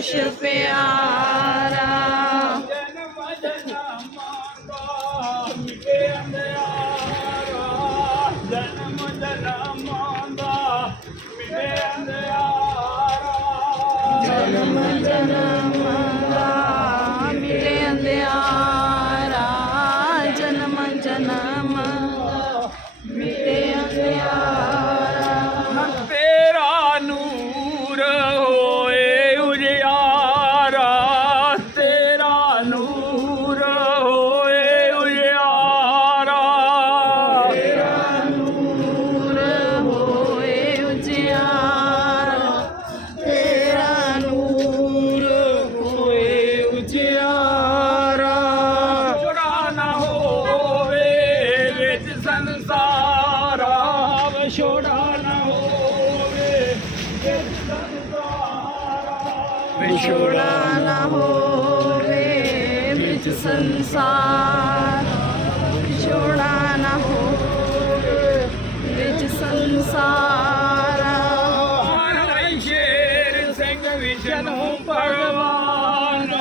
खुश प्यारा जन्म जन्म ਵਿਛੋੜਾ ਨਾ ਹੋਵੇ ਵਿੱਚ ਸੰਸਾਰ। ਵਿਛੋੜਾ ਨਾ ਹੋਵੇ ਵਿੱਚ ਸੰਸਾਰ। ਮਹਾਰਾਜ ਸ਼ੇਰ ਸਿੰਘ ਵਿਸ਼ਨੂੰ ਭਗਵਾਨ।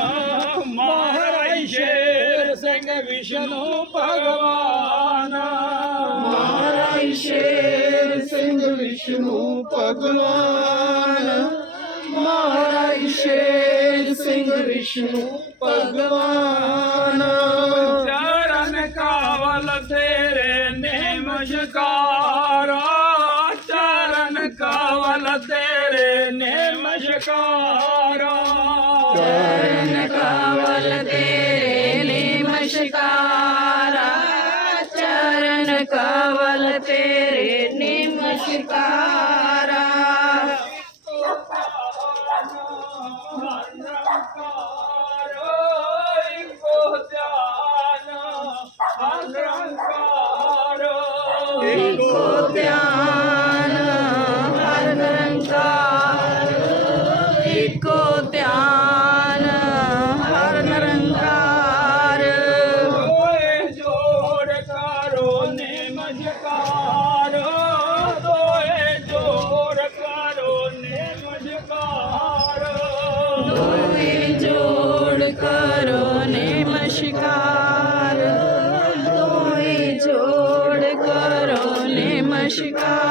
ਮਹਾਰਾਜ ਸ਼ੇਰ ਸਿੰਘ ਵਿਸ਼ਨੂੰ ਭਗਵਾਨ। ਮਹਾਰਾਜ ਸ਼ੇਰ ਸਿੰਘ ਵਿਸ਼ਨੂੰ ਭਗਵਾਨ। મારા ઈશ્વર સિંહ વિષ્ણુ ભગવાન ચરણ કાવલ તેરે નમસ્કારા ચરણ કાવલ તેરે નમસ્કારા ચરણ કાવલ તેરે નમસ્કારા चरण कवल तेरे निमशकार 啊。Krishna.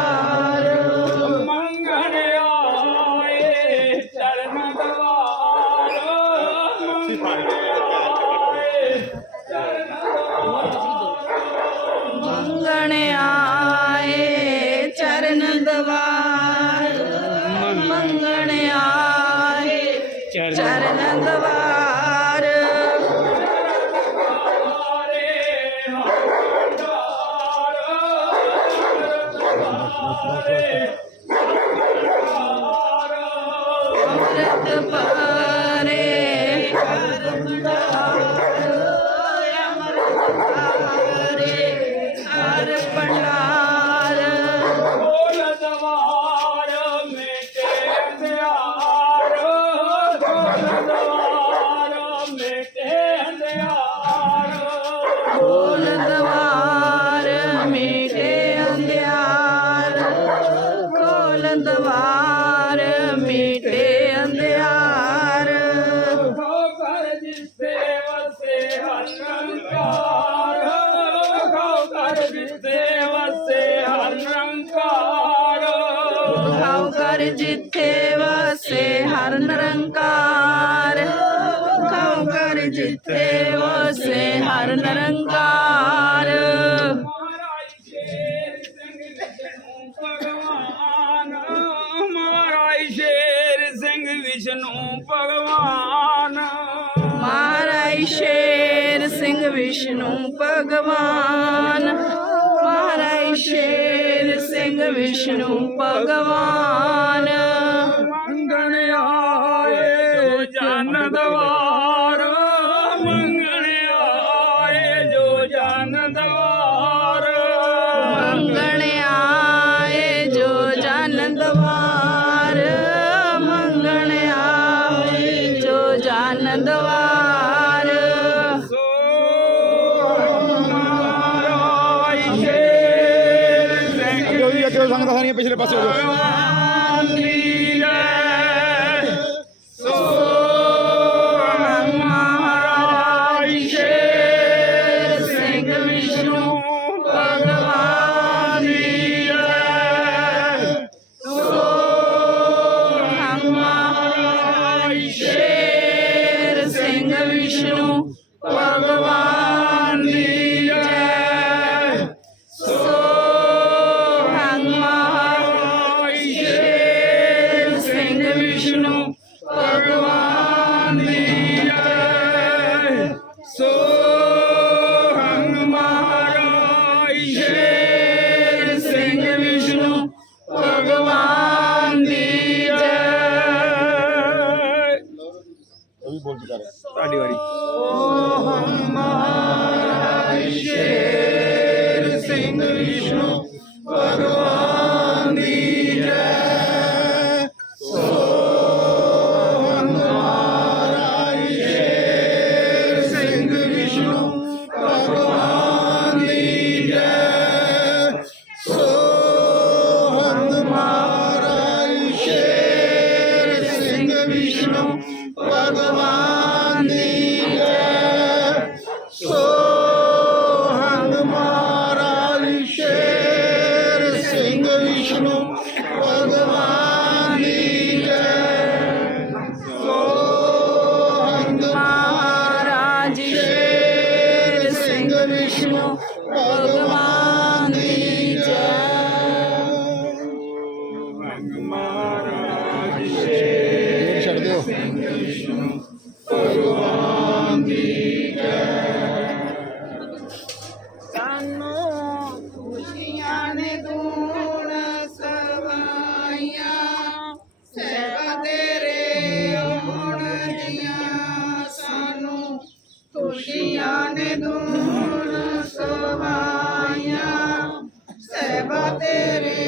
ਜਿੱਥੇ ਵਸੇ ਹਰ ਨਿਰੰਕਾਰ। ਖਾਉ ਕਰ ਜਿੱਥੇ ਵਸੇ ਹਰ ਨਿਰੰਕਾਰ। ਵਿਸ਼ਨੂੰ ਭਗਵਾਨ। ਮਹਾਰਾਜ ਸ਼ੇਰ ਸਿੰਘ ਵਿਸ਼ਨੂੰ ਭਗਵਾਨ। ਮਹਾਰਾਜ ਸ਼ੇਰ ਸਿੰਘ ਵਿਸ਼ਨੂੰ ਭਗਵਾਨ। passou. parceiro. विष्णु भगवान की सानू खुशियां ने दूण सवाया सेवा तेरे होण दिया सानू खुशियां ने दूण सवाया सेवा तेरे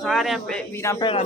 સારા મીરા પેડા